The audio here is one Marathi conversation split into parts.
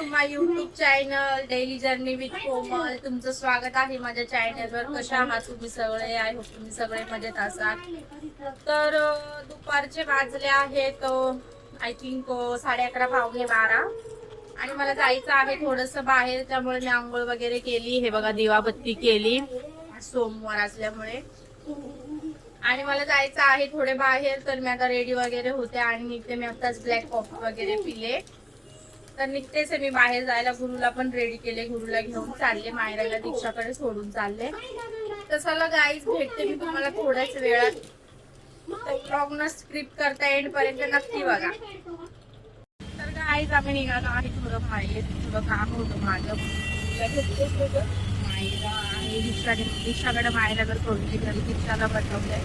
To my YouTube channel daily journey with Komal. तुमचं स्वागत आहे माझ्या चॅनलवर. कशा आहात तुम्ही सगळे? आय होप तुम्ही सगळे मजेत असाल. तर दुपारचे वाजले आहेत आय थिंक 11:30 पावणे 12 आणि मला जायचं आहे थोडस बाहेर. त्यामुळे मी आंघोळ वगैरे केली. हे बघा दिवाबत्ती केली सोमवार असल्यामुळे. आणि मला जायचं आहे थोडे बाहेर. तर मी आता रेडी वगैरे होते आणि निघते. मी आताच ब्लॅक कॉफी वगैरे पिले. तर निघतेच मी बाहेर जायला. गुरुला पण रेडी केले. गुरुला घेऊन चालले मायराला दीक्षाकडे सोडून चालले. तर चला गाईज भेटते मी तुम्हाला थोड्याच वेळात. ब्लॉग न स्क्रिप्ट करता एंड पर्यंत नक्की बघा. तर गाईज आम्ही निघालो आहे थोडं बाहेर. थोडं काम होतं माझं. मायरा आणि दीक्षाकडे मायराकडे सोडली. घरी दीक्षाला बनवलंय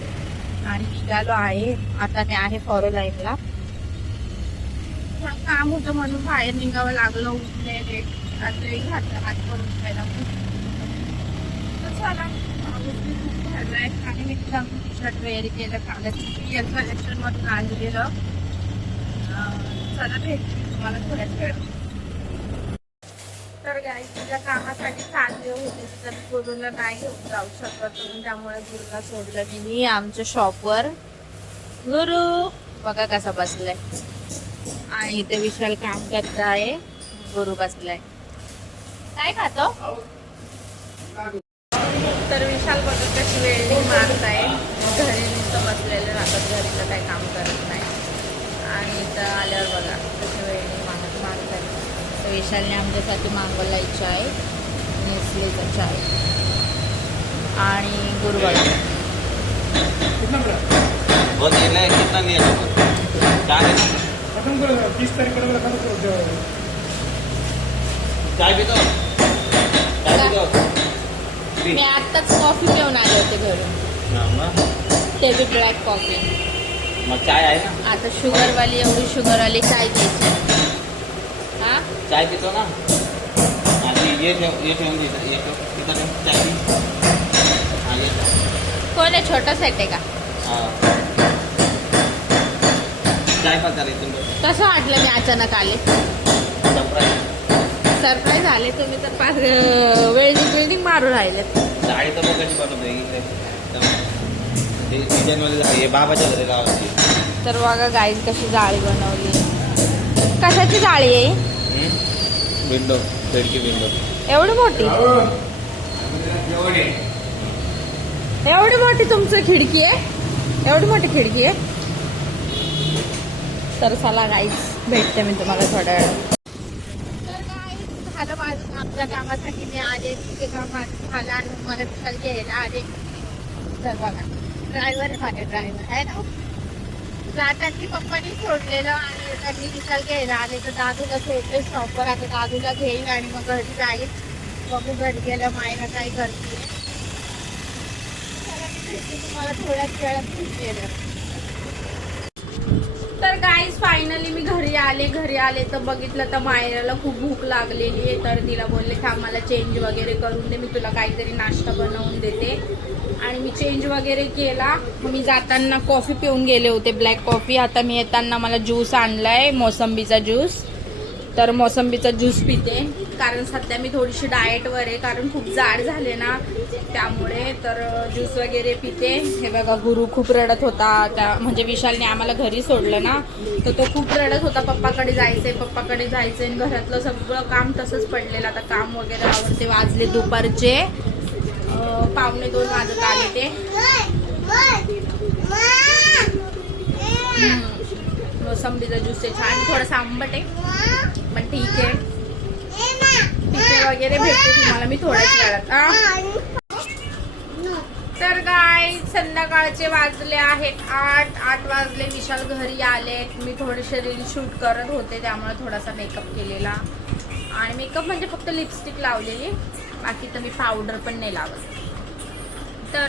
आणि निघालो आहे. आता मी आहे फॉरो लाईनला. काम होतं म्हणून बाहेर निघावं लागलं. उठले लेट रात्री हात करून खायला. खूप भरलाय आणि मी टी शर्ट वेअर केलं. कागद कलेक्शन मधून आणलेलं. चला भेटते तुम्हाला थोड्याच वेळ. तर गाई तुझ्या कामासाठी चालले होते तर गुरुला नाही घेऊन जाऊ शकत. त्यामुळे गुरुला सोडलं मी आमच्या शॉपवर. गुरु बघा कसा बसलाय आणि इथे विशाल काम करत आहे. गुरु बसलाय. काय खातो? तर विशाल बघा कशी वेल्डिंग मारत आहे. घरी नुसतं बसलेलं राहतात. घरी तर काही काम करत नाही. आणि इथं आल्यावर बघा कशी वेल्डिंग मारत आहे. तर विशालने आमच्यासाठी मागवला चाय, नेसलेचा चाय. आणि गुरु बघा मी आत्ताच कॉफी पिऊन आले होते घरून. ते बी ब्लॅक कॉफी. मग चाय आहे ना. आता शुगरवाली एवढी शुगरवाली चाय घ्यायची. हा चाय पितो ना. ये ठेवून चाय पी. कोण आहे? छोटा सेट आहे का? चाय पा करे. कसं वाटलं मी अचानक आले? सरप्राईज आले तुम्ही तर. पाच वेल्डिंग मारून राहिले. साडी तर बघ कशी बनवते. बाबाच्या घरी लावायची. तर बघा गाईज कशी जाळी बनवली. कशाची जाळी आहे? विंडो, खिडकी विंडो. एवढी मोठी? एवढी मोठी तुमचं खिडकी आहे? एवढी मोठी खिडकी आहे? तर चला गाईज भेटते मी तुम्हाला थोड्या वेळ. झालं माझं आपल्या कामासाठी मी आले. तिथे काम झालं आणि मला तिथं घ्यायला आले. तर बघा ड्रायव्हर आहे माझे. ड्रायव्हर आहे ना. जाताना पप्पानी सोडलेलं आणि त्यांनी तिथं घ्यायला आले. तर दादूला सोडले शॉपवर. आता दादूला घेईल आणि मग घरी जाईल. बघू घरी गेलं मायला काय करते. तुम्हाला थोड्याच वेळात भेटलेलं. तर गाईज फायनली मी घरी आले तर बघितलं तर मायराला खूप भूक लागलेली आहे. तर तिला बोलले की आम्हाला चेंज वगैरे करून दे. मी तुला काहीतरी नाश्ता बनवून देते. आणि मी चेंज वगैरे केला. मी जाताना कॉफी पिऊन गेले होते ब्लॅक कॉफी. आता मी येताना मला ज्यूस आणलाय मोसंबीचा ज्यूस. तर मोसंबीचा ज्यूस पिते. कारण सध्या मी थोडीशी डाएटवर आहे. कारण खूप जाड झाले ना त्यामुळे. तर ज्यूस वगैरे पिते. हे बघा गुरु खूप रडत होता. त्या म्हणजे विशालने आम्हाला घरी सोडलं ना तर तो खूप रडत होता. पप्पाकडे जायचंय पप्पाकडे जायचंय. घरातलं सगळं काम तसंच पडलेलं. आता काम वगैरे आवडते. वाजले दुपारचे 1:45 वाजत आले ते. मोसंबीचा ज्यूस आहे छान. थोडासा आंबट आहे पण ठीक आहे. तिथे वगैरे भेटते तुम्हाला मी थोड्याच वेळात. तर काय संध्याकाळचे वाजले आहेत 8 वाजले. विशाल घरी आले. मी थोडेसे रील शूट करत होते त्यामुळे थोडासा मेकअप केलेला. आणि मेकअप म्हणजे फक्त लिपस्टिक लावलेली. बाकी तर मी पावडर पण नाही लावत. तर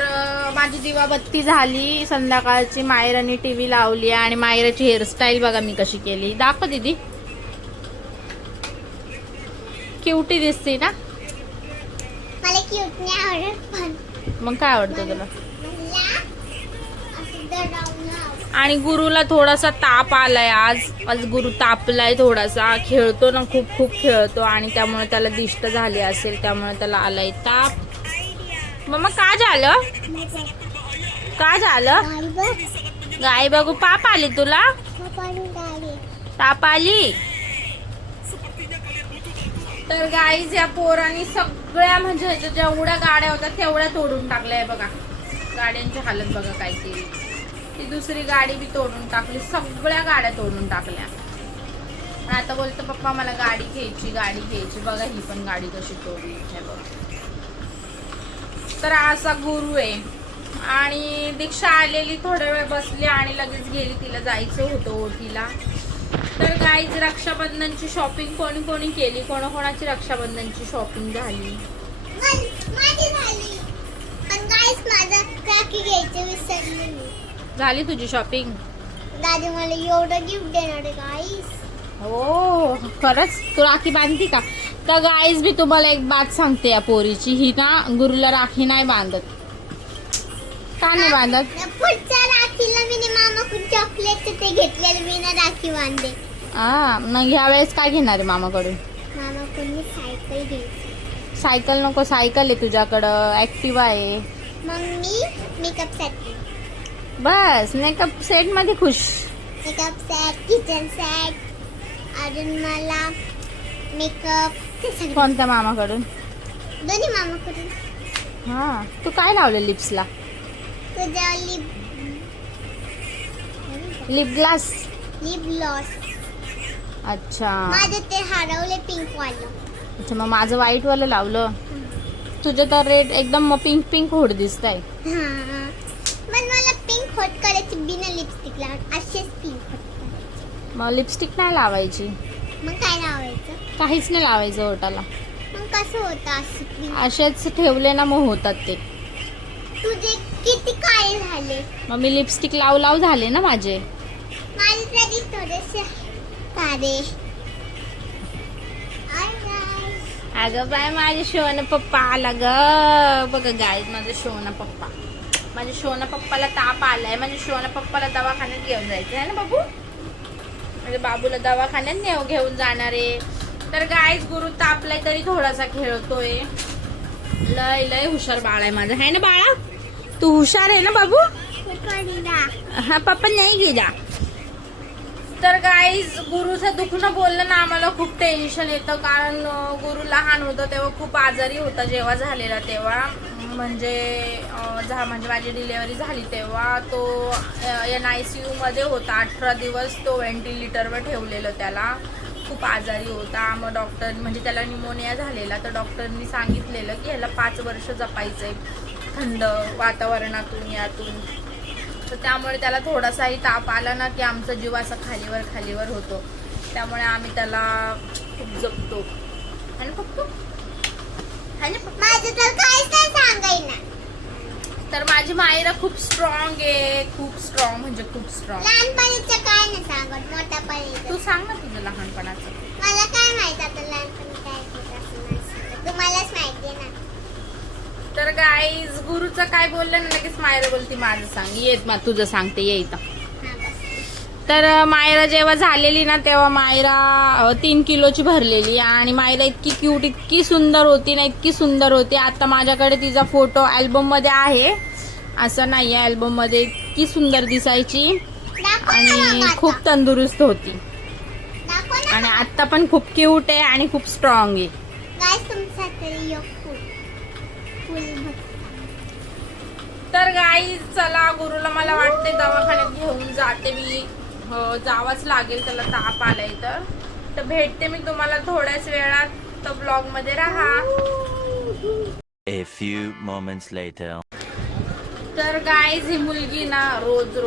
माझी दिवाबत्ती झाली संध्याकाळची. मायराने टीव्ही लावली आणि मायराची हेअरस्टाईल बघा मी कशी केली. दाखव दीदी. क्यूटी दिसते ना. मला क्यूट नाही आवडत पण. मग काय आवडतं तुला? आणि गुरुला थोडासा ताप आलाय आज गुरु तापलाय थोडासा, खेळतो ना खूप खूप खेळतो आणि त्यामुळे त्याला दिष्ट झाली असेल, त्यामुळे त्याला आलाय ताप. मम्मा का झालं, का झालं? गाय बघू पाप आली तुला, ताप आली. तर गाईज या पोरांनी सगळ्या म्हणजे जेवढ्या गाड्या होत्या तेवढ्या तोडून टाकल्या बघा. गाड्यांची हालत बघा काय केली. ती दुसरी गाडी बी तोडून टाकली, सगळ्या गाड्या तोडून टाकल्या. आणि आता बोलतो पप्पा मला गाडी घ्यायची, गाडी घ्यायची. बघा ही पण गाडी कशी तोडली आहे बघा. तर असा गुरु आहे. आणि दीक्षा आलेली, थोडा वेळ बसली आणि लगेच गेली, तिला जायचं होतं ओटीला. तर गाईज रक्षाबंधनची शॉपिंग कोणी कोणी केली, कोणाकोणाची रक्षाबंधनची शॉपिंग झाली? माझी झाली, पण गाईस माझा राखी घ्यायची विसरली मी. झाली तुझी शॉपिंग? दादी मला एवढं गिफ्ट देणार आहे गाईस. हो खरंच, तू राखी बांधती का? तर गाईज मी तुम्हाला एक बात सांगते, या पोरीची ही ना गुरुला राखी नाही बांधत. का नाही बांधत? पुढच्या राखीला मी मामाकडून चॉकलेट ते घेतलेलं मी ना राखी बांधे. मग ह्या वेळेस काय घेणार आहे मामाकडून? मामाकडून सायकल घ्यायची. सायकल नको, सायकल आहे तुझ्याकडं, ऍक्टिव्हा आहे. मग मी मेकअप सेट, बस मेकअप सेट मध्ये खुश. मेकअप सेट, किचन सेट, अजून मला मेकअप कोणत्या मामाकडून? दोन्ही मामाकडून. हा, तू काय लावलं लिप्सला? तुझ्या लिप ग्लास, लिप ग्लॉस. अच्छा माझं ते हरवले पिंक वालं. अच्छा, मग माझं व्हाईट वालं लावलं. तुझं तर रेड एकदम पिंक पिंक होड दिसतंय. हा, पण मला पिंक होट करायची बिना लिपस्टिक लावून, असेच पिंक होट करायची. मग लिपस्टिक नाही लावायची. मग काय लावायचं? काहीच नाही लावायचं होटाला. मग कसं होतं असं पिंक? असेच ठेवले ना मग होतात ते. तुझे किती काळे झाले? मग मी लिपस्टिक लावू लावू झाले ना माझे. माझे तरी थोडेसे काळे. अगं बाय, माझे शोना पप्पा आला ग. बघा गाय, माझा शोना पप्पा. माझ्या शोना पप्पाला ताप आलाय. माझ्या शोना पप्पाला दवाखान्यात घेऊन जायचं आहे ना बाबू. म्हणजे बाबूला दवाखान्यात घेऊन जाणार आहे. तर गायच गुरु तापलाय तरी थोडासा खेळतोय. लय लय हुशार बाळ आहे माझा, आहे ना बाळा? तू हुशार आहे ना बाबू? हा, पप्पा नाही गेला. तर गाईज गुरुचं दुखणं बोललं ना आम्हाला खूप टेन्शन येतं, कारण गुरु लहान होतं तेव्हा खूप आजारी होता. जेव्हा झालेला तेव्हा म्हणजे माझी डिलिव्हरी झाली तेव्हा तो NICU मध्ये होता. 18 दिवस तो व्हेंटिलेटरवर ठेवलेलं. त्याला खूप आजारी होता. मग डॉक्टर म्हणजे त्याला निमोनिया झालेला, तर डॉक्टरनी सांगितलेलं की ह्याला 5 वर्ष जपायचंय थंड वातावरणातून यातून. तर त्यामुळे त्याला थोडासाही ताप आला ना की आमचा जीव असा खालीवर होतो. त्यामुळे आम्ही त्याला खूप जपतो. आणि फक्त माझं तर काहीच नाही सांगायला. तर माझी मायरा खूप स्ट्रॉंग आहे, खूप स्ट्रॉंग म्हणजे खूप स्ट्रॉंग. लहानपणीचं काय नाही सांगत, मोठ्यापणीचं. तू सांग ना तुझं लहानपणाचं. मला काय माहित आता लहानपणी काय होतं असं नाही सांगत. तुम्हालाच माहिती आहे ना. तर गाईज गुरुचं काय बोललं ना लगेच मायरा बोलती माझं सांग. येत मग तुझं सांगते, ये इथं. हा, बस. तर मायरा जेव्हा झालेली ना तेव्हा मायरा 3 किलोची भरलेली. आणि मायरा इतकी क्यूट, इतकी सुंदर होती ना, इतकी सुंदर होती. आता माझ्याकडे तिचा फोटो अल्बम मध्ये आहे, असं नाही आहे. अल्बम मध्ये इतकी सुंदर दिसायची दाखव ना आणि बाबा खूप आता. तंदुरुस्त होती. दाखव ना. आणि आता पण खूप क्यूट आहे आणि खूप स्ट्रॉंग आहे. गाईस तुमच्यासाठी एक फुल बघ. तर गाईज चला, गुरुला मला वाटते दवाखान्यात घेऊन जाते मी. जावंच लागेल, त्याला ताप आलाय. तर भेटते मी तुम्हाला थोड्याच वेळात. तर ब्लॉग मध्ये राहा. A few moments later. तर गाईज ही मुलगी ना रोज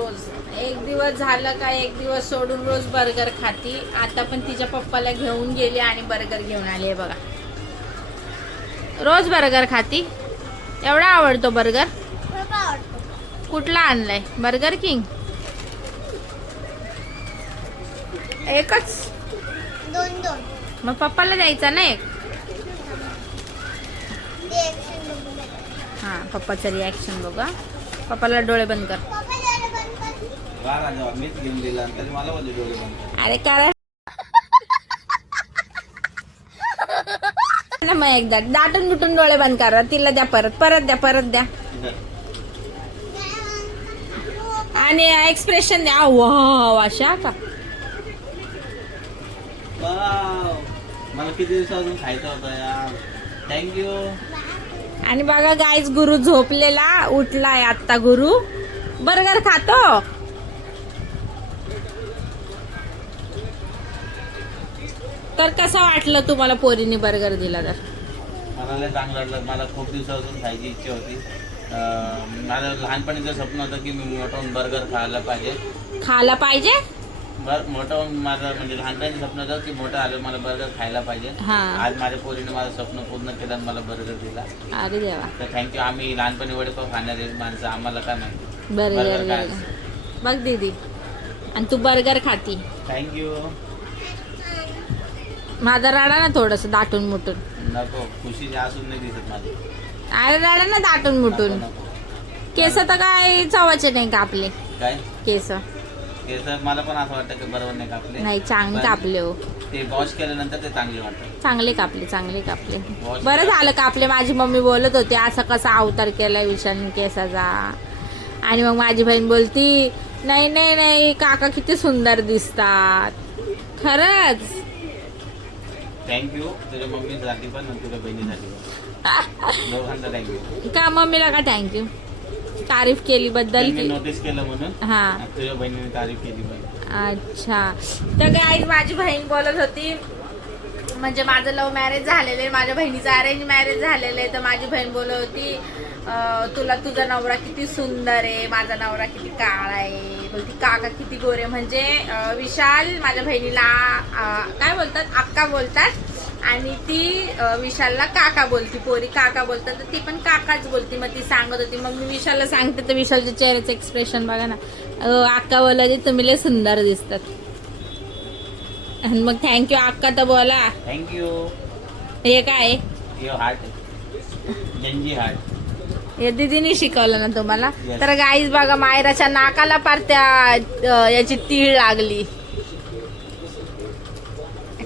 एक दिवस झालं का एक दिवस सोडून रोज बर्गर खाती. आता पण तिच्या पप्पाला घेऊन गेली आणि बर्गर घेऊन आली आहे बघा. रोज बर्गर खाती. एवढा आवडतो बर्गर? खूप आवडतो. कुठला आणलाय? Burger king? एकच? दोन. मग पप्पाला द्यायचा ना एक. रिएक्शन बघू दे. हा, पप्पाचं रिॲक्शन बघा. पप्पाला डोळे बंद कर. पप्पा जरा बंद कर. वा राजा वा, मीच घेऊन दिला आणि तरी मला बोलले डोळे बंद. अरे कारण ना मग एकदा दाटून बुटून डोळे बंद करा. तिला द्या परत द्या आणि एक्सप्रेशन द्या. वाव अशा का वाव, मला किती दिवसापासून खायचं होतं यार. थँक्यू. आणि बघा गाईज गुरु झोपलेला उठलाय आता. गुरु बर्गर खातो. तर कसं वाटलं तुम्हाला पोरीने बर्गर दिला तर? मला लय चांगलं वाटलं. मला खूप दिवसापासून खायची इच्छा होती. माझं लहानपणीचं स्वप्न होतं की मी मोठं होऊन बर्गर खायला पाहिजे. मोठं होऊन माझं म्हणजे लहानपणीचं स्वप्न होतं की मोठं आलं मला बर्गर खायला पाहिजे. हा. आज माझ्या पोरीने माझं स्वप्न पूर्ण केलं आणि मला बर्गर दिला. अरे देवा. तर थँक्यू. आम्ही लहानपणी वडेपाव खाणारे माणसं, आम्हाला काय माहिती बर्गर काय. बघ दीदी आणि तू बर्गर खाती. थँक्यू. माझा राडा ना थोडस दाटून मुटून. नको, खुशी असून नाही दिसत माझी. अरे राडा ना दाटून मुटून. नको. केस तर काय चवाचे नाही कापले. काय केस मला पण असं वाटतं की बरोबर नाही कापले. नाही चांगले पण कापले हो. ते वॉश केल्यानंतर ते चांगले वाटतं. चांगले कापले. बरं झालं कापले. माझी मम्मी बोलत होती असं कसा अवतार केलाय विशाल केसाचा. आणि मग माझी बहीण बोलती नाही काका किती सुंदर दिसतात. खरंच. थँक्यू तुझ्या मम्मीसाठी पण आणि तुझ्या बहिणीसाठी पण. दोघांना थँक्यू. का मम्मीला का थँक्यू? तारीफ केली बद्दल मी नोटीस केलं म्हणून. हा आणि तुझ्या बहिणीने तारीफ केली पाहिजे. अच्छा. तर गाईज माझी बहीण बोलत होती म्हणजे माझं लव्ह मॅरेज झालेलं आहे, माझ्या बहिणीचं अरेंज मॅरेज झालेलं आहे. तर माझी बहीण बोलत होती तुला तुझा नवरा किती सुंदर आहे, माझा नवरा किती काळा आहे. बोलती काका किती गोरे. म्हणजे विशाल माझ्या बहिणीला काय बोलतात अक्का बोलतात आणि ती विशालला काका बोलती. पोरी काका बोलतात तर ती पण काकाच बोलती. मग ती सांगत होती. मग मी विशालला सांगते तर विशालच्या चेहऱ्याचं एक्सप्रेशन बघा ना. अक्का बोलायची तुम्ही लय सुंदर दिसतात. आणि मग थँक्यू अक्का तर बोला. थँक्यू. हे काय यो हार्ट जंजी हार्ट. हे दीदीने शिकवलं ना तुम्हाला. Yes. तर गाईज बघा मायराच्या नाकाला पार त्या याची तीळ लागली.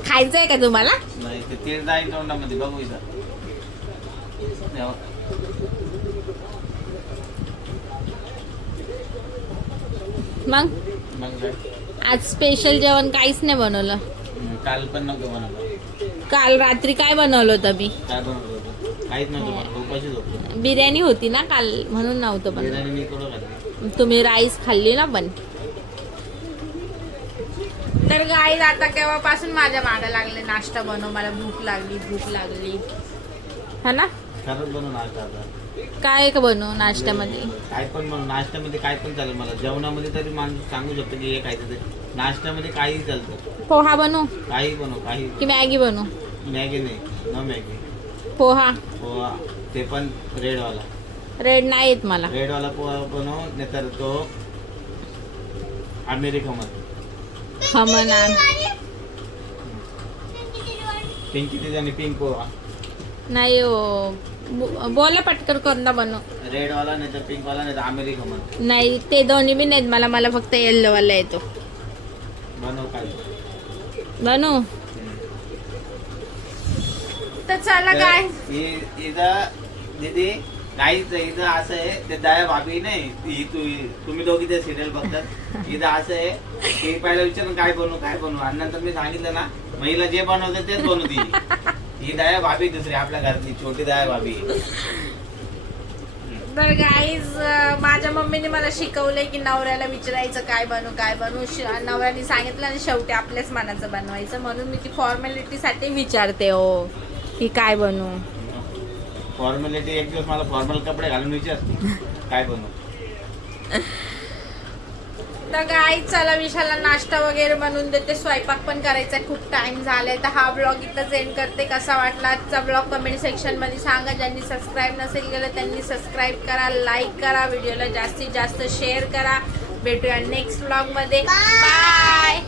खायचंय का तुम्हाला? नाही ते तेल जाईल तोंडामध्ये. बघू इथं. मग मग काय आज स्पेशल जेवण काहीच नाही बनवलं. काल पण नको बनवलं. काल रात्री काय बनवलं होतं मी? काय बनवलं होतं? काहीच नव्हतं बनवलं. उपाशीच होतो. बिर्याणी होती ना काल म्हणून नव्हतं बनवलं. बिर्याणी मी कुठं खाल्ली? तुम्ही राईस खाल्ली ना पण. तर गाईज आता केव्हापासून माझ्या मागे लागले नाश्ता बनव, मला भूक लागली हा ना. खरंच बनवून नाश्ता आता. काय का बनवू नाश्त्यामध्ये? काय पण बनवू. नाश्त्यामध्ये काय पण चालेल मला. जेवणामध्ये तरी माणूस सांगू शकतो की हे खायचं ते. नाश्त्यामध्ये काही चालतं. पोहा बनवू काही बनव. काही की मॅगी बनवू? मॅगी नाही. न मॅगी. पोहा. पोहा ते पण रेडवाला. रेड नाही येत मला. रेडवाला पोहा बनव. नाहीतर तो अमेरिकामध्ये खमण आण. पिंक किती आणि पिंक पोहा. नाही हो बोला पटकन कोणता बनवू? रेडवाला नाही तर पिंकवाला नाही तर अमेरिकामध्ये नाही ते दोन्ही बी नाहीत मला. मला फक्त येल्लोवाला येतो. बनव. काय बनवू तर चला काय. दीदी काहीच इथं असं आहे. ते दया भाभी नाही तुम्ही दोघी ते सिरियल बघतात. इथं असं आहे की पहिला विचारून काय बनवू आणि नंतर मी सांगितलं ना महिला जे बनवते तेच बनवते. ही दया भाभी दुसरी आपल्या घरातली छोटी दया भाभी. तर गाईज माझ्या मम्मीने मला शिकवलंय की नवऱ्याला विचारायचं काय बनवू. नवऱ्याने सांगितलं आणि शेवटी आपल्याच मनाचं बनवायचं. म्हणून मी ती फॉर्मॅलिटीसाठी विचारते हो की काय बनवू. फॉर्मॅलिटी एक दिवस मला फॉर्मल कपडे घालून विचार काय बनवू. तर गाईज चला विशालला नाश्ता वगैरे बनवून देते. स्वयंपाक पण करायचा खूप टाइम झालाय. तर हा ब्लॉग इथंच एंड करते. कसा वाटला आजचा ब्लॉग कमेंट सेक्शन मध्ये सांगा. ज्यांनी सबस्क्राईब नसेल केलं त्यांनी सबस्क्राईब करा, लाईक करा, व्हिडिओला जास्तीत जास्त शेअर करा. भेटूया नेक्स्ट ब्लॉग मध्ये. बाय.